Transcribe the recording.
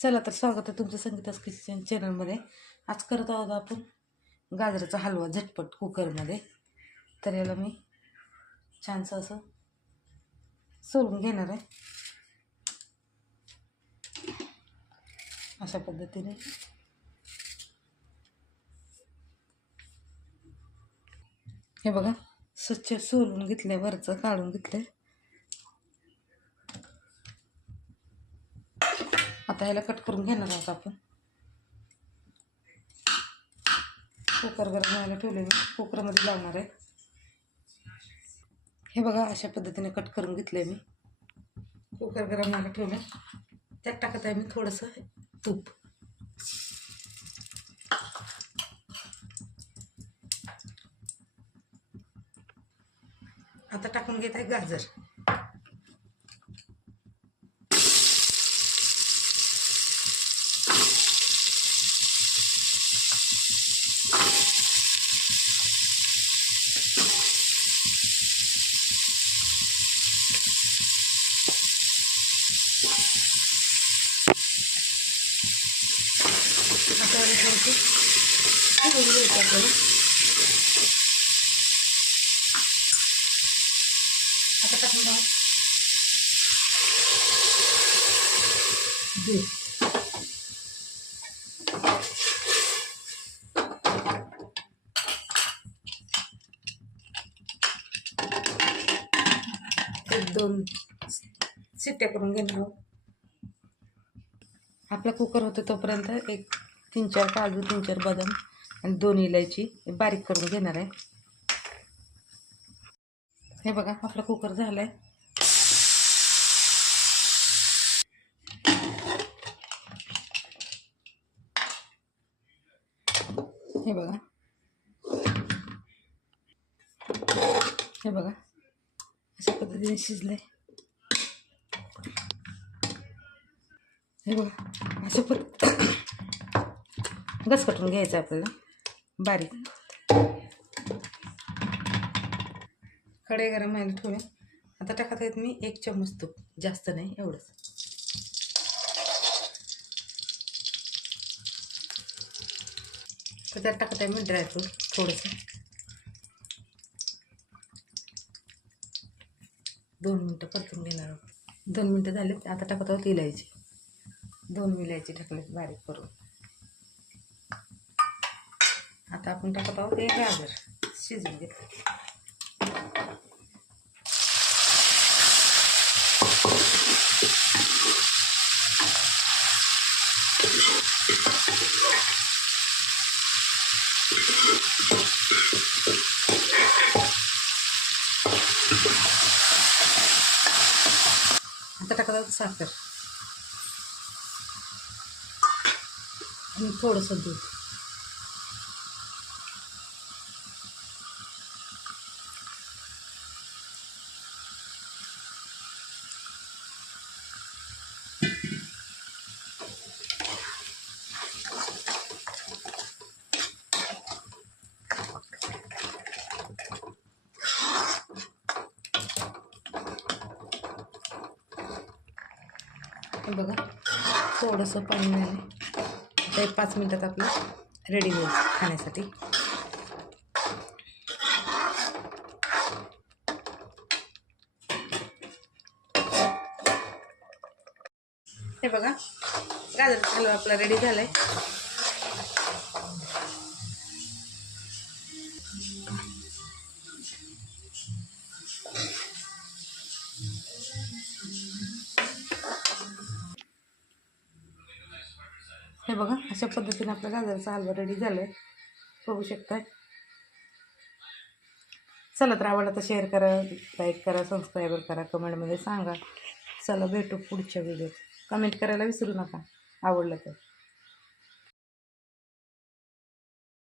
चला तर स्वागत आहे तुमचं संगीतास किचन चॅनलमध्ये. आज करत आहोत आपण गाजराचा हलवा झटपट कुकरमध्ये. तर याला मी छानसं असं सोलून घेणार आहे. अशा पद्धतीने. हे बघा स्वच्छ सोलून घेतलं वरचं काढून घेतलं आता ह्याला कट करून घेणार आहोत आपण. कुकर गरम व्हायला ठेवले मी. कुकरमध्ये लावणार आहे. हे बघा अशा पद्धतीने कट करून घेतले मी. कुकर गरम व्हायला ठेवलं त्यात टाकत आहे मी थोडंसं तूप. आता टाकून घेत आहे गाजर. आता याला थोडंसं आपल्याला आता टाकून द्या दूध एक दोन. शिट्ट्या करून घेणार आहोत आपला कुकर होतं तोपर्यंत एक तीन चार काजू तीन चार बदाम आणि दोन इलायची बारीक करून घेणार आहे. हे बघा आपला कुकर झाला आहे हे बघा. हे बघा अशा पद्धतीने शिजलंय. हे बघा असं पद्धती. घसकटून घ्यायचं आपल्याला. बारीक. खडे गरम व्हायला थोडे आता टाकत आहेत मी एक चम्मच तूप. जास्त नाही एवढंच. तर त्यात टाकत आहे मी ड्रायफ्रूट थोडंसं. दोन मिनटं परतून घेणार आहोत. दोन मिनटं झाले आता टाकत आहोत इलायची. दोन इलायची टाकले बारीक करून. आता आपण टाकत आहोत एक गाजर शिजून घेतलं. आता टाकत आहोत साखर. आणि थोडंसं दूध. बघा थोडंसं पाणी मिळालं आता एक पाच मिनटात आपलं रेडी होईल खाण्यासाठी. हे बघा गाजर हलवा आपला रेडी झालाय. हे बघा अशा पद्धतीने आपला गाजरचा हलवा रेडी झाला आहे बघू शकताय. चला तर आवडला तर शेअर करा लाईक करा सबस्क्राईबर करा कमेंटमध्ये सांगा. चला भेटू पुढच्या व्हिडिओ कमेंट करायला विसरू नका. आवडलं तर.